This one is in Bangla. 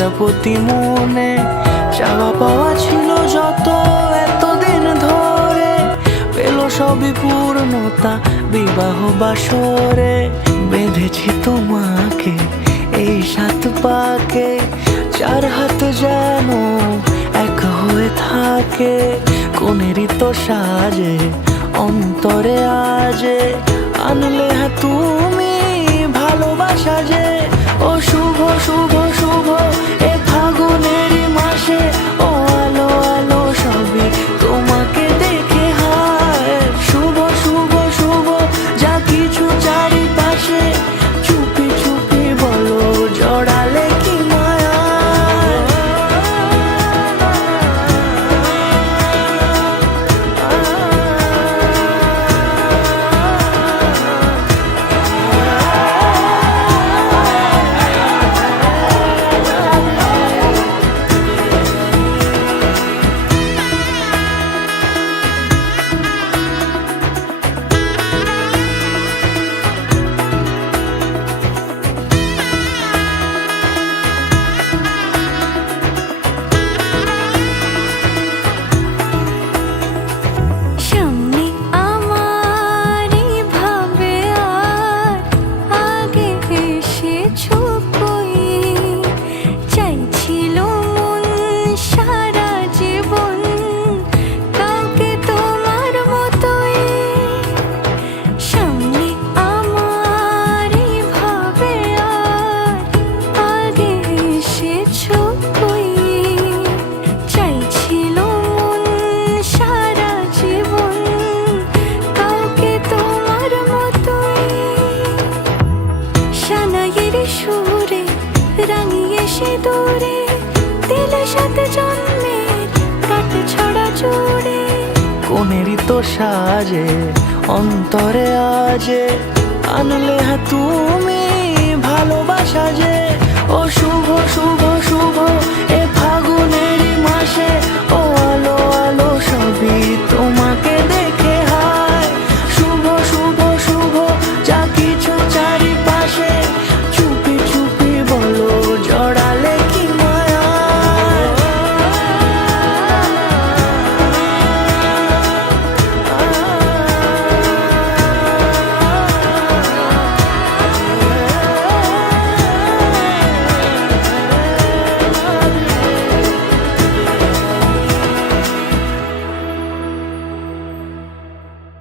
প্রজাপতি মনে চাওয়া পাওয়া ছিল যত এতদিন ধরে, পেল সবই পূর্ণতা বিবাহ বাসরে। বেঁধেছি তোমাকে এই 7 পাকে, 4 হাত যেন এক হয়ে থাকে। কোনেরই তো সাজে অন্তরে আজে আনলে তুমি ভালোবাসা যে। ও শুভ শুভ শুভ এ ফাগুনেরই মাসে, ও আলো আলো সবই তোমাকে দেখে হায়। শুভ শুভ শুভ যা কিছু চারিপাশে, চুপি চুপি বলো জড়ালে কি মায়া। সুরে রাঙিয়ে সে দূরে দিলে 7 জন্মের কাট ছড়া জুড়ে। কোনেরই তো সাজে অন্তরে আজে আনলে তুমি ভালোবাসা যে। ও শুভ শুভ শুভ এ ফাগুনেরই মাসে,